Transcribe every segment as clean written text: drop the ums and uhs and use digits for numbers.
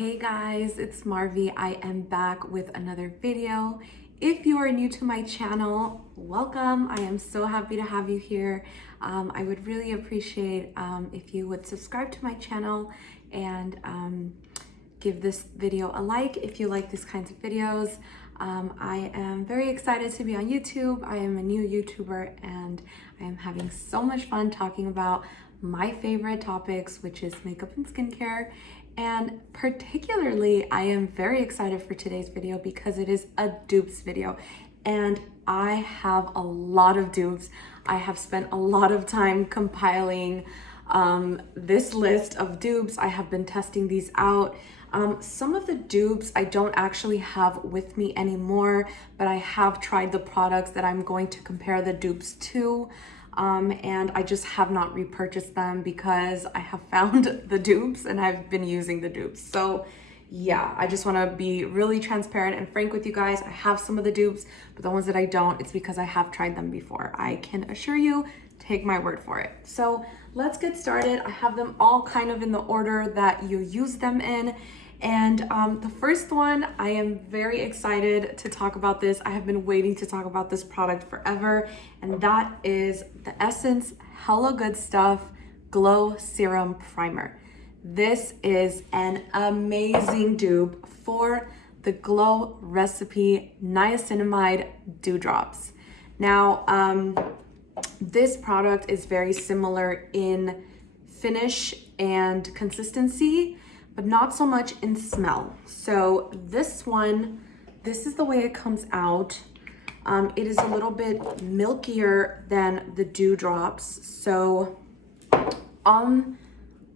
Hey guys, it's Marvy. I am back with another video. If you are new to my channel, welcome. I am so happy to have you here. I would really appreciate if you would subscribe to my channel and give this video a like if you like these kinds of videos. I am very excited to be on YouTube. I am a new YouTuber and I am having so much fun talking about my favorite topics, which is makeup and skincare. And particularly, I am very excited for today's video because it is a dupes video. And I have a lot of dupes. I have spent a lot of time compiling this list of dupes. I have been testing these out. Some of the dupes I don't actually have with me anymore, but I have tried the products that I'm going to compare the dupes to. And I just have not repurchased them because I have found the dupes and I've been using the dupes. So yeah, I just want to be really transparent and frank with you guys. I have some of the dupes, but the ones that I don't, it's because I have tried them before. I can assure you, take my word for it. So let's get started. I have them all kind of in the order that you use them in. And the first one, I am very excited to talk about this. I have been waiting to talk about this product forever, and that is the Essence Hella Good Stuff Glow Serum Primer. This is an amazing dupe for the Glow Recipe Niacinamide Dewdrops. Now, this product is very similar in finish and consistency, but not so much in smell. So this one, this is the way it comes out. It is a little bit milkier than the dewdrops. So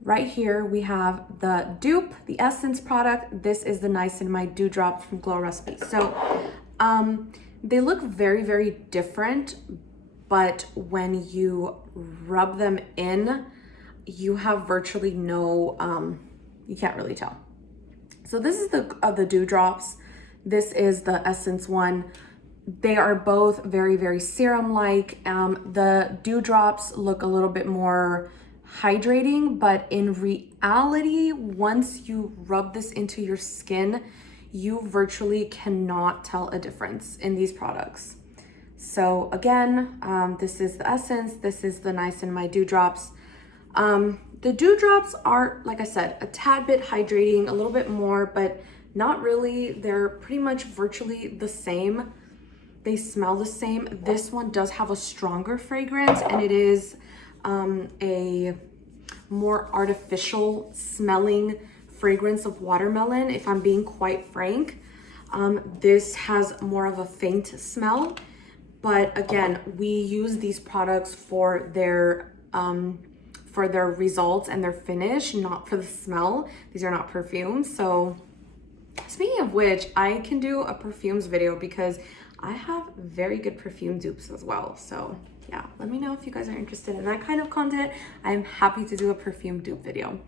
right here we have the dupe, the Essence product. This is the Niacinamide Dewdrops from Glow Recipe. So they look very, very different, but when you rub them in, you have virtually no, you can't really tell. So this is the dewdrops. This is the Essence one. They are both very, very serum-like. The dewdrops look a little bit more hydrating, but in reality, once you rub this into your skin, you virtually cannot tell a difference in these products. So again, this is the Essence. This is the Niacinamide Dewdrops. The dewdrops are, like I said, a tad bit hydrating, a little bit more, but not really. They're pretty much virtually the same. They smell the same. This one does have a stronger fragrance, and it is a more artificial smelling fragrance of watermelon, if I'm being quite frank. This has more of a faint smell, but again, we use these products for their results and their finish, not for the smell. These are not perfumes. So speaking of which, I can do a perfumes video because I have very good perfume dupes as well. So yeah, let me know if you guys are interested in that kind of content. I'm happy to do a perfume dupe video.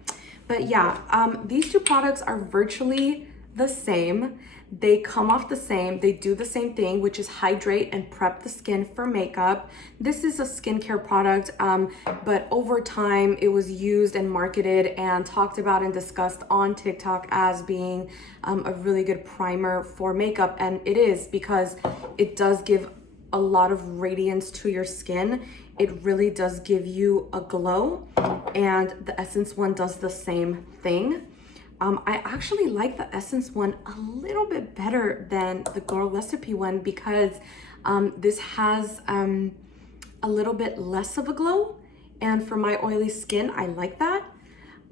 But yeah, these two products are virtually the same. They come off the same, they do the same thing, which is hydrate and prep the skin for makeup. This is a skincare product, but over time it was used and marketed and talked about and discussed on TikTok as being a really good primer for makeup. And it is, because it does give a lot of radiance to your skin. It really does give you a glow, and the Essence one does the same thing. I actually like the Essence one a little bit better than the Glow Recipe one because this has a little bit less of a glow, and for my oily skin, I like that.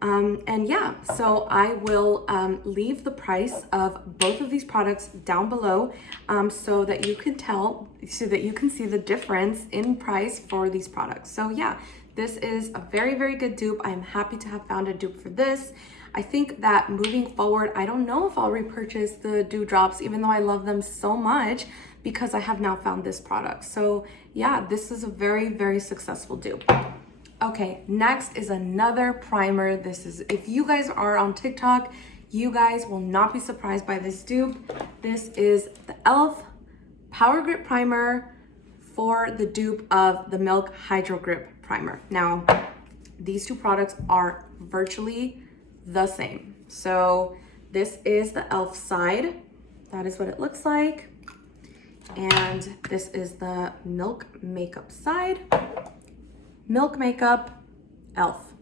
And yeah, so I will leave the price of both of these products down below so that you can see the difference in price for these products. So yeah, this is a very, very good dupe. I'm happy to have found a dupe for this. I think that moving forward, I don't know if I'll repurchase the dewdrops, even though I love them so much, because I have now found this product. So yeah, this is a very, very successful dupe. Okay, next is another primer. This is, if you guys are on TikTok, you guys will not be surprised by this dupe. This is the e.l.f. Power Grip Primer for the dupe of the Milk Hydro Grip Primer. Now, these two products are virtually the same. So this is the e.l.f. side. That is what it looks like. And this is the Milk Makeup side. Milk Makeup, e.l.f.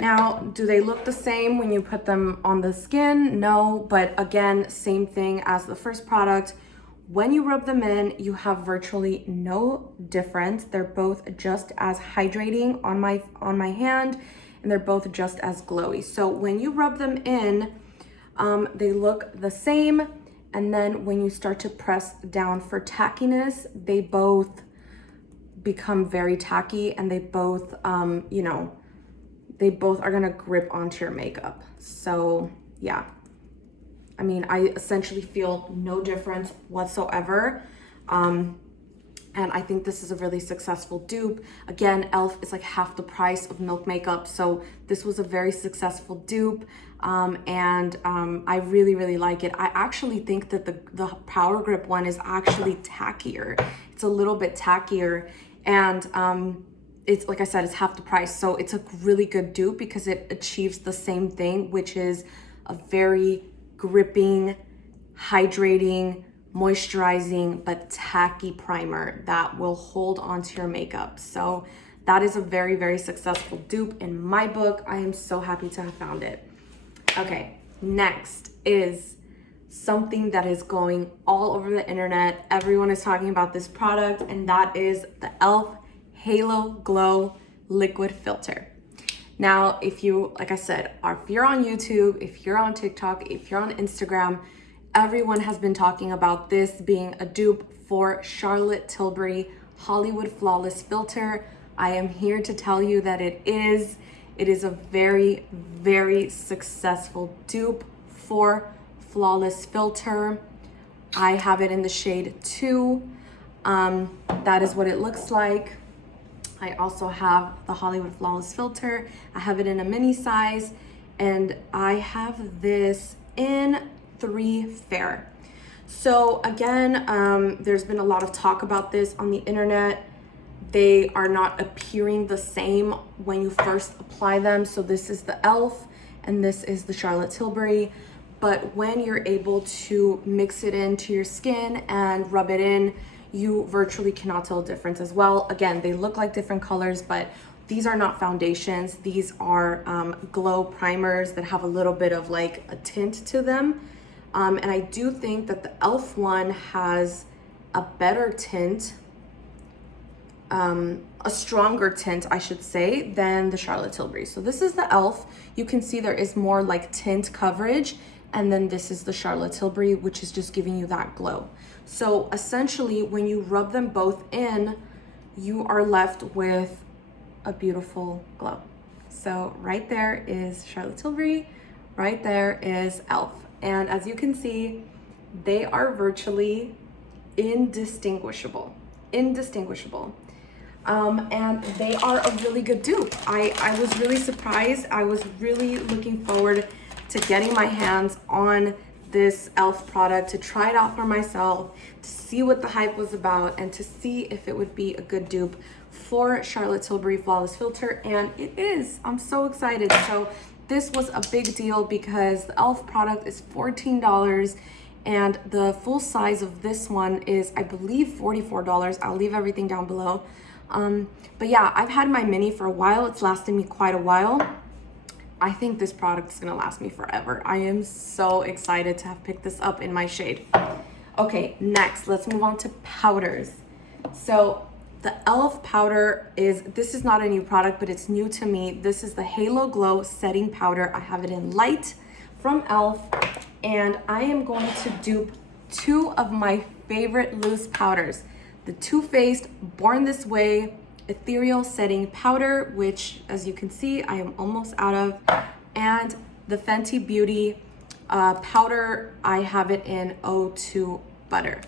Now, do they look the same when you put them on the skin? No, but again, same thing as the first product. When you rub them in, you have virtually no difference. They're both just as hydrating on my hand, and they're both just as glowy. So when you rub them in, they look the same. And then when you start to press down for tackiness, they both become very tacky, and they both, you know, they both are gonna grip onto your makeup. So yeah, I mean, I essentially feel no difference whatsoever. And I think this is a really successful dupe. Again, e.l.f. is like half the price of Milk Makeup. So this was a very successful dupe. I really, really like it. I actually think that the Power Grip one is actually tackier. It's a little bit tackier. And it's, like I said, it's half the price. So it's a really good dupe because it achieves the same thing, which is a very gripping, hydrating, moisturizing, but tacky primer that will hold onto your makeup. So that is a very, very successful dupe in my book. I am so happy to have found it. Okay, next is something that is going all over the internet. Everyone is talking about this product, and that is the e.l.f. Halo Glow Liquid Filter. Now, if you, like I said, if you're on YouTube, if you're on TikTok, if you're on Instagram, everyone has been talking about this being a dupe for Charlotte Tilbury Hollywood Flawless Filter. I am here to tell you that it is a very, very successful dupe for Flawless Filter. I have it in the shade 2. That is what it looks like. I also have the Hollywood Flawless Filter. I have it in a mini size, and I have this in 3 Fair. So again, there's been a lot of talk about this on the internet. They are not appearing the same when you first apply them. So this is the e.l.f. and this is the Charlotte Tilbury. But when you're able to mix it into your skin and rub it in, you virtually cannot tell a difference as well. Again, they look like different colors, but these are not foundations. These are glow primers that have a little bit of like a tint to them. And I do think that the e.l.f. one has a better tint, a stronger tint, I should say, than the Charlotte Tilbury. So this is the e.l.f. You can see there is more like tint coverage. And then this is the Charlotte Tilbury, which is just giving you that glow. So essentially, when you rub them both in, you are left with a beautiful glow. So right there is Charlotte Tilbury, right there is e.l.f. And as you can see, they are virtually indistinguishable. And they are a really good dupe. I was really surprised. I was really looking forward to getting my hands on this e.l.f. product, to try it out for myself, to see what the hype was about, and to see if it would be a good dupe for Charlotte Tilbury Flawless Filter. And it is. I'm so excited. So this was a big deal because the e.l.f. product is $14, and the full size of this one is, I believe, $44. I'll leave everything down below. But yeah, I've had my mini for a while. It's lasted me quite a while. I think this product is gonna last me forever. I am so excited to have picked this up in my shade. Okay, next, let's move on to powders. So the e.l.f. powder this is not a new product, but it's new to me. This is the Halo Glow Setting Powder. I have it in light from e.l.f. And I am going to dupe 2 of my favorite loose powders. The Too Faced Born This Way Ethereal Setting Powder, which, as you can see, I am almost out of, and the Fenty Beauty powder. I have it in 02 Butter.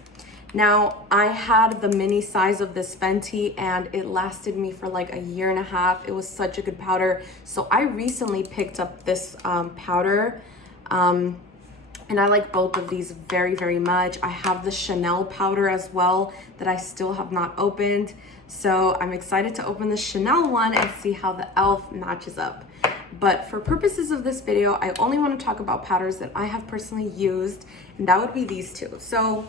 Now, I had the mini size of this Fenty, and it lasted me for like a year and a half. It was such a good powder. So I recently picked up this powder, and I like both of these very, very much. I have the Chanel powder as well that I still have not opened. So I'm excited to open the Chanel one and see how the e.l.f. matches up. But for purposes of this video, I only want to talk about powders that I have personally used, and that would be these two. So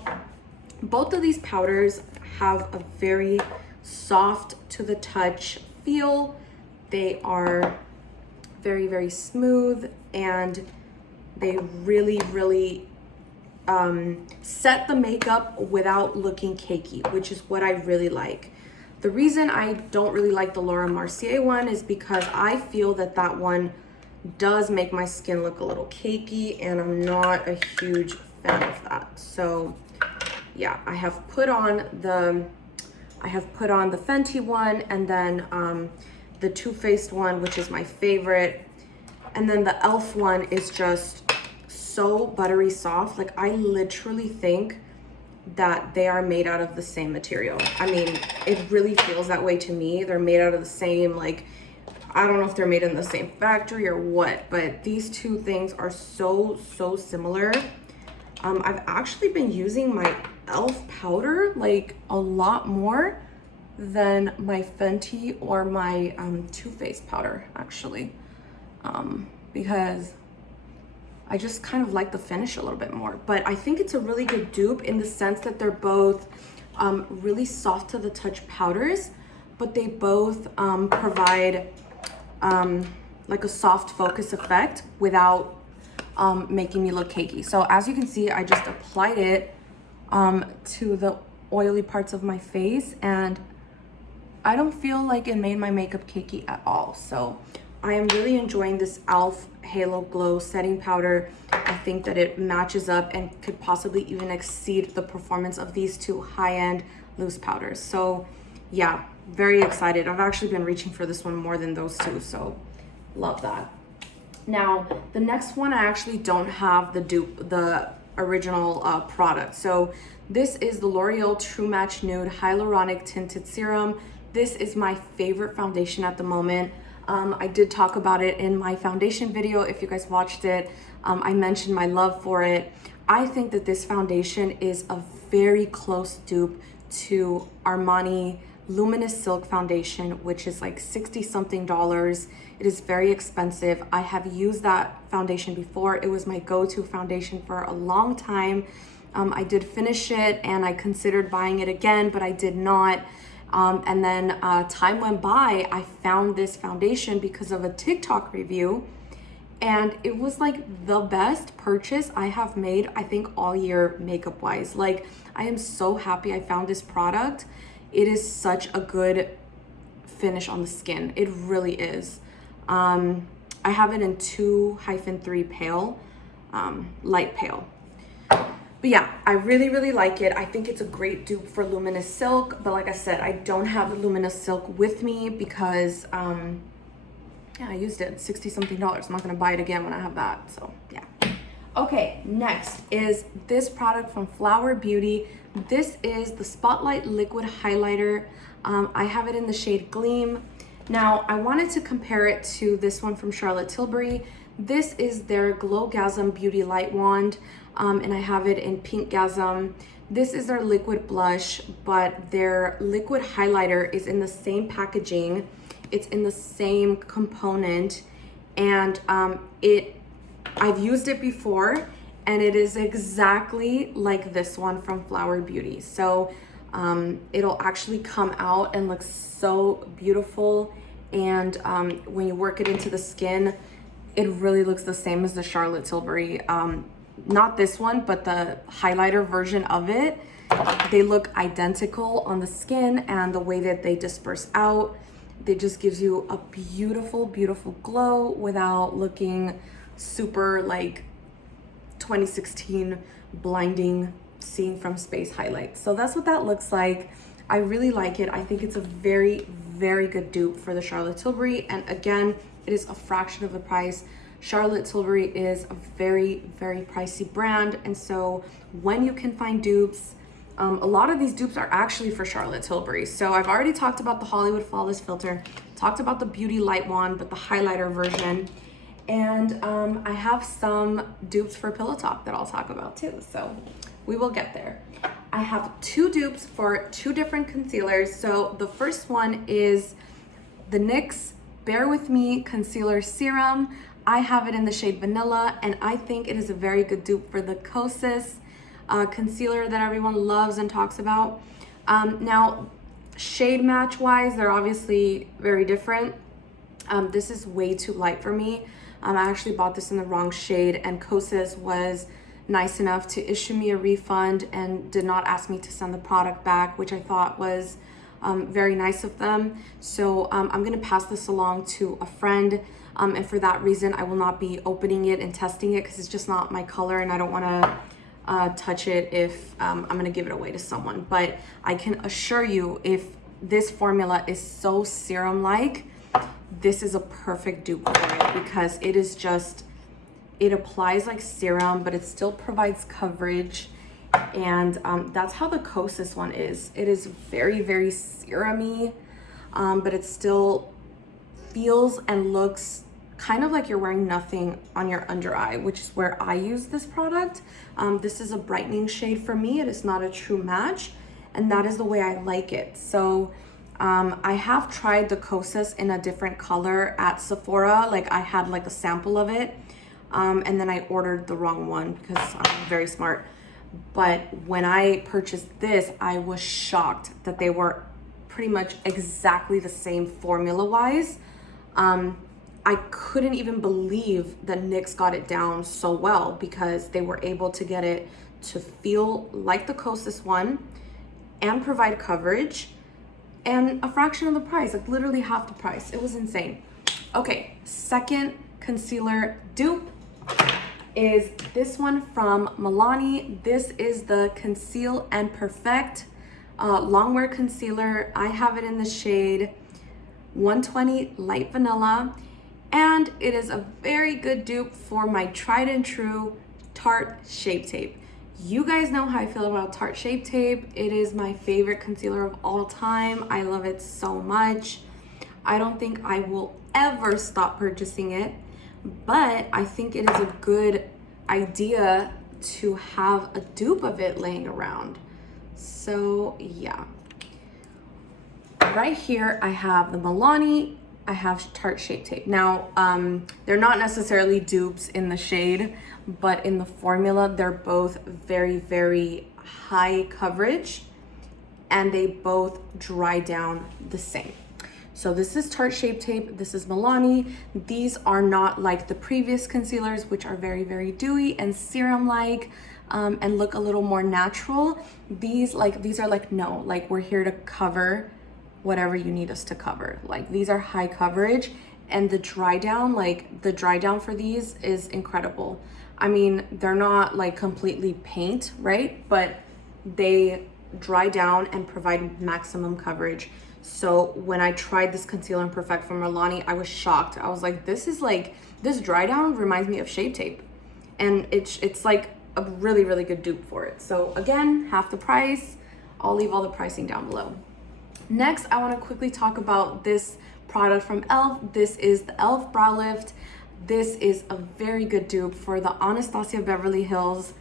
both of these powders have a very soft to the touch feel. They are very, very smooth, and they really set the makeup without looking cakey, which is what I really like. The reason I don't really like the Laura Mercier one is because I feel that that one does make my skin look a little cakey, and I'm not a huge fan of that. So yeah, I have put on the Fenty one, and then the Too Faced one, which is my favorite. And then the e.l.f. one is just so buttery soft. Like, I literally think that they are made out of the same material. I mean, it really feels that way to me. They're made out of the same, like, I don't know if they're made in the same factory or what, but these two things are so similar. I've actually been using my e.l.f. powder like a lot more than my Fenty or my Too Faced powder, actually, because I just kind of like the finish a little bit more. But I think it's a really good dupe in the sense that they're both really soft to the touch powders, but they both provide like a soft focus effect without making me look cakey. So as you can see, I just applied it to the oily parts of my face, and I don't feel like it made my makeup cakey at all. So I am really enjoying this e.l.f. Halo Glow setting powder. I think that it matches up and could possibly even exceed the performance of these two high-end loose powders. So yeah, very excited. I've actually been reaching for this one more than those two, so love that. Now, the next one, I actually don't have the original product. So this is the L'Oreal True Match Nude Hyaluronic Tinted Serum. This is my favorite foundation at the moment. I did talk about it in my foundation video. If you guys watched it, I mentioned my love for it. I think that this foundation is a very close dupe to Armani Luminous Silk Foundation, which is like $60-something. It is very expensive. I have used that foundation before. It was my go-to foundation for a long time. I did finish it, and I considered buying it again, but I did not. And then time went by, I found this foundation because of a TikTok review, and it was like the best purchase I have made, I think, all year makeup wise. Like, I am so happy I found this product. It is such a good finish on the skin. It really is. I have it in 2-3 pale, light pale. But yeah, I really like it. I think it's a great dupe for Luminous Silk. But like I said, I don't have the Luminous Silk with me because, yeah, I used it, $60-something. I'm not gonna buy it again when I have that, so yeah. Okay, next is this product from Flower Beauty. This is the Spotlight Liquid Highlighter. I have it in the shade Gleam. Now, I wanted to compare it to this one from Charlotte Tilbury. This is their Glowgasm Beauty Light Wand. And I have it in Pink Gasm. This is their liquid blush, but their liquid highlighter is in the same packaging. It's in the same component, and I've used it before, and it is exactly like this one from Flower Beauty. So it'll actually come out and look so beautiful, and when you work it into the skin, it really looks the same as the Charlotte Tilbury. Not this one, but the highlighter version of it. They look identical on the skin, and the way that they disperse out, it just gives you a beautiful glow without looking super like 2016 blinding seeing from space highlight. So that's what that looks like. I really like it. I think it's a very good dupe for the Charlotte Tilbury, and again, it is a fraction of the price. Charlotte Tilbury is a very pricey brand, and so when you can find dupes, a lot of these dupes are actually for Charlotte Tilbury. So I've already talked about the Hollywood Flawless Filter, talked about the Beauty Light Wand, but the highlighter version, and I have some dupes for Pillow Talk that I'll talk about too, so we will get there. I have two dupes for two different concealers. So the first one is the NYX Bare With Me Concealer Serum. I have it in the shade Vanilla, and I think it is a very good dupe for the Kosas concealer that everyone loves and talks about. Now, shade match wise, they're obviously very different. This is way too light for me. I actually bought this in the wrong shade, and Kosas was nice enough to issue me a refund and did not ask me to send the product back, which I thought was very nice of them. So I'm gonna pass this along to a friend, and for that reason I will not be opening it and testing it because it's just not my color, and I don't want to touch it if I'm gonna give it away to someone. But I can assure you, if this formula is so serum-like, this is a perfect dupe for it, because it is just, it applies like serum, but it still provides coverage. And that's how the Kosas one is. It is very, very serum-y, but it still feels and looks kind of like you're wearing nothing on your under eye, which is where I use this product. This is a brightening shade for me. It is not a true match, and that is the way I like it. So I have tried the Kosas in a different color at Sephora. Like, I had like a sample of it, and then I ordered the wrong one because I'm very smart. But when I purchased this, I was shocked that they were pretty much exactly the same formula-wise. I couldn't even believe that NYX got it down so well, because they were able to get it to feel like the Kosas one and provide coverage, and a fraction of the price, like literally half the price. It was insane. Okay, second concealer dupe is this one from Milani. This is the Conceal and Perfect Longwear Concealer. I have it in the shade 120 Light Vanilla, and it is a very good dupe for my tried and true Tarte Shape Tape. You guys know how I feel about Tarte Shape Tape. It is my favorite concealer of all time. I love it so much. I don't think I will ever stop purchasing it, but I think it is a good idea to have a dupe of it laying around. So yeah. Right here I have the Milani, I have Tarte Shape Tape. Now, they're not necessarily dupes in the shade, but in the formula, they're both very, very high coverage, and they both dry down the same. So this is Tarte Shape Tape, this is Milani. These are not like the previous concealers, which are very, very dewy and serum-like, and look a little more natural. These are like, no, like, we're here to cover whatever you need us to cover. Like, these are high coverage, and the dry down, like the dry down for these is incredible. I mean, they're not like completely paint, right? But they dry down and provide maximum coverage. So when I tried this Conceal and Perfect from Milani, I was shocked. I was like, this dry down reminds me of Shape Tape. And it's like a really, really good dupe for it. So again, half the price. I'll leave all the pricing down below. Next, I want to quickly talk about this product from e.l.f. This is the e.l.f. Brow Lift. This is a very good dupe for the Anastasia Beverly Hills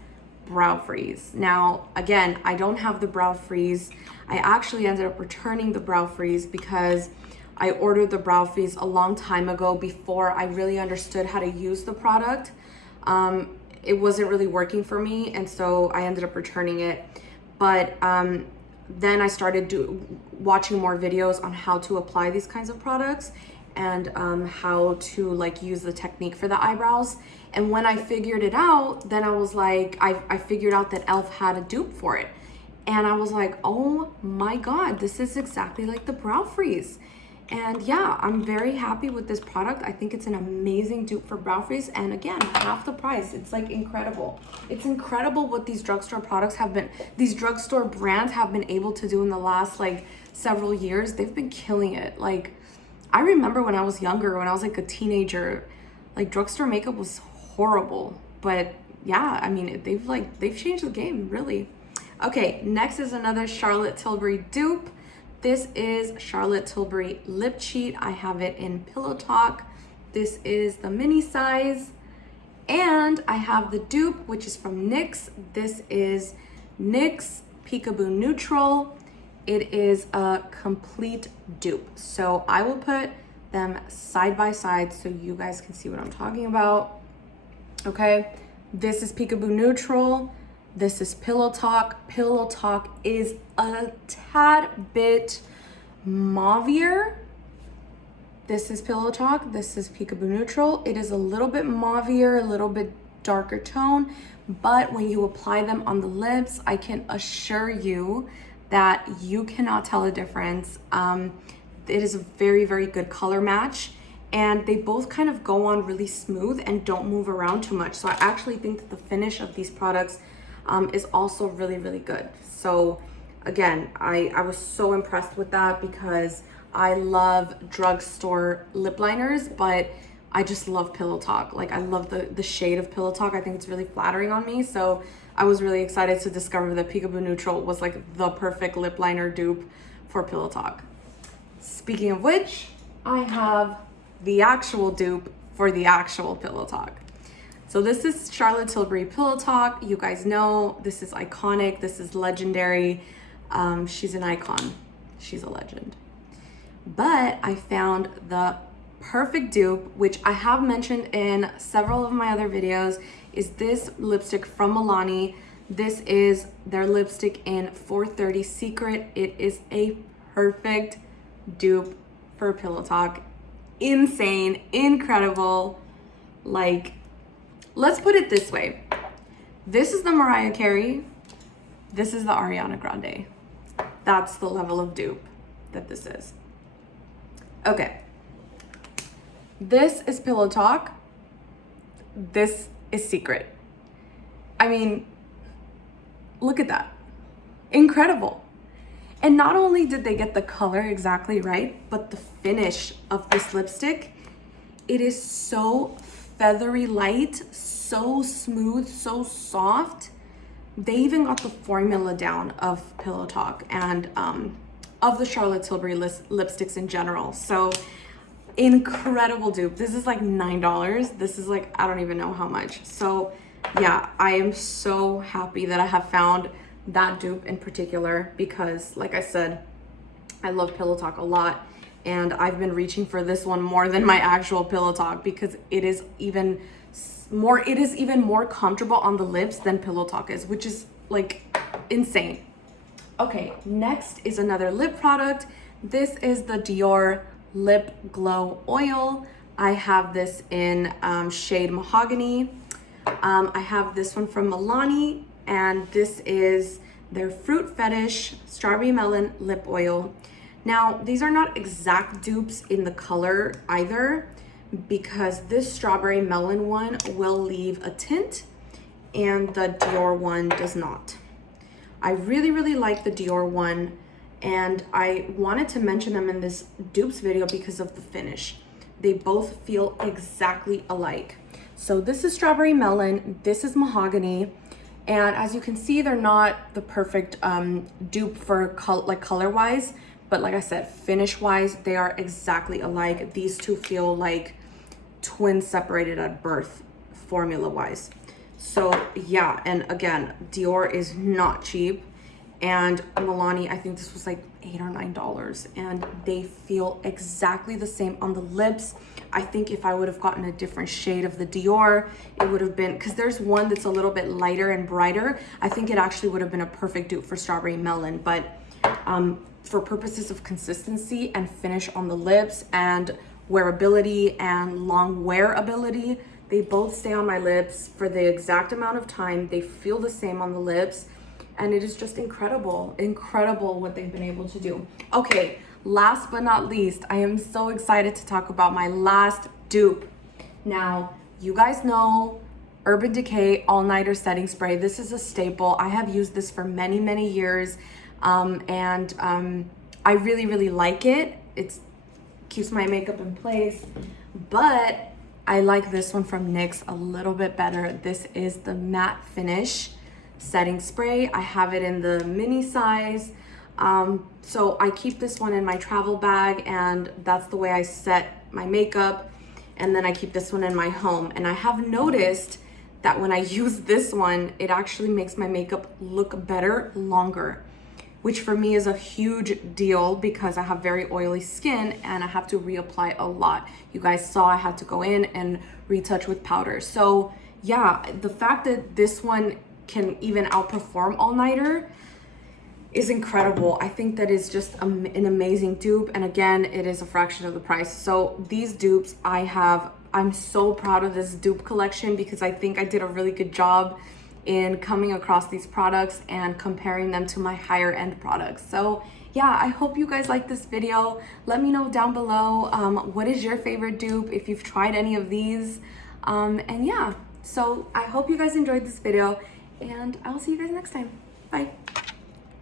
Brow Freeze. Now, again, I don't have the Brow Freeze. I actually ended up returning the Brow Freeze because I ordered the Brow Freeze a long time ago, before I really understood how to use the product. It wasn't really working for me, and so I ended up returning it. But then I started watching more videos on how to apply these kinds of products, and how to like use the technique for the eyebrows. And when I figured it out, then I was like, I figured out that e.l.f. had a dupe for it. And I was like, oh my God, this is exactly like the Brow Freeze. And yeah, I'm very happy with this product. I think it's an amazing dupe for Brow Freeze. And again, half the price. It's like incredible. It's incredible what these drugstore products have been, these drugstore brands have been able to do in the last like several years. They've been killing it. Like, I remember when I was younger, when I was like a teenager, like drugstore makeup was horrible. But yeah, I mean, they've changed the game, really. Okay, next is another Charlotte Tilbury dupe. This is Charlotte Tilbury Lip Cheat. I have it in Pillow Talk. This is the mini size. And I have the dupe, which is from NYX. This is NYX Peekaboo Neutral. It is a complete dupe. So I will put them side by side so you guys can see what I'm talking about. Okay, this is Peekaboo Neutral. This is Pillow Talk. Pillow Talk is a tad bit mauvier. This is Pillow Talk. This is Peekaboo Neutral. It is a little bit mauvier, a little bit darker tone, but when you apply them on the lips, I can assure you that you cannot tell a difference. It is a very, very good color match, and they both kind of go on really smooth and don't move around too much. So I actually think that the finish of these products is also really, really good. So again, I was so impressed with that because I love drugstore lip liners, but I just love Pillow Talk. Like, I love the shade of Pillow Talk. I think it's really flattering on me. So I was really excited to discover that Peekaboo Neutral was like the perfect lip liner dupe for Pillow Talk. Speaking of which, I have the actual dupe for the actual Pillow Talk. So this is Charlotte Tilbury Pillow Talk. You guys know this is iconic. This is legendary. She's an icon. She's a legend. But I found the perfect dupe, which I have mentioned in several of my other videos, is this lipstick from Milani. This is their lipstick in 430 Secret. It is a perfect dupe for Pillow Talk. Insane, incredible. Like, let's put it this way. This is the Mariah Carey. This is the Ariana Grande. That's the level of dupe that this is. Okay. This is Pillow Talk. This is Secret. I mean, look at that. Incredible. And not only did they get the color exactly right, but the finish of this lipstick, it is so feathery light, so smooth, so soft. They even got the formula down of Pillow Talk and of the Charlotte Tilbury lipsticks in general. So incredible dupe. This is like $9. This is like, I don't even know how much. So yeah, I am so happy that I have found that dupe in particular because, like I said, I love Pillow Talk a lot, and I've been reaching for this one more than my actual Pillow Talk because it is even more comfortable on the lips than Pillow Talk is, which is like insane. Okay, next is another lip product. This is the Dior Lip Glow Oil. I have this in shade Mahogany. I have this one from Milani, and this is their Fruit Fetish Strawberry Melon Lip Oil. Now, these are not exact dupes in the color either, because this Strawberry Melon one will leave a tint and the Dior one does not. I really, really like the Dior one, and I wanted to mention them in this dupes video because of the finish. They both feel exactly alike. So this is Strawberry Melon, this is Mahogany, and as you can see, they're not the perfect dupe for color-wise, but like I said, finish-wise, they are exactly alike. These two feel like twins separated at birth, formula-wise. So yeah, and again, Dior is not cheap, and Milani, I think this was like $8 or $9, and they feel exactly the same on the lips. I think if I would have gotten a different shade of the Dior, it would have been, because there's one that's a little bit lighter and brighter. I think it actually would have been a perfect dupe for Strawberry Melon, but for purposes of consistency and finish on the lips and wearability and long wearability, they both stay on my lips for the exact amount of time. They feel the same on the lips, and it is just incredible what they've been able to do. Okay, last but not least, I am so excited to talk about my last dupe. Now, you guys know Urban Decay All Nighter Setting Spray. This is a staple. I have used this for many, many years, and I really, really like it. It keeps my makeup in place, but I like this one from NYX a little bit better. This is the Matte Finish Setting Spray. I have it in the mini size. So I keep this one in my travel bag, and that's the way I set my makeup. And then I keep this one in my home. And I have noticed that when I use this one, it actually makes my makeup look better longer. which for me is a huge deal because I have very oily skin and I have to reapply a lot. You guys saw I had to go in and retouch with powder. So yeah, the fact that this one can even outperform All Nighter is incredible. I think that is just an amazing dupe. And again, it is a fraction of the price. So these dupes I'm so proud of this dupe collection because I think I did a really good job in coming across these products and comparing them to my higher end products. So yeah, I hope you guys like this video. Let me know down below what is your favorite dupe, if you've tried any of these. And yeah, so I hope you guys enjoyed this video and I'll see you guys next time. Bye.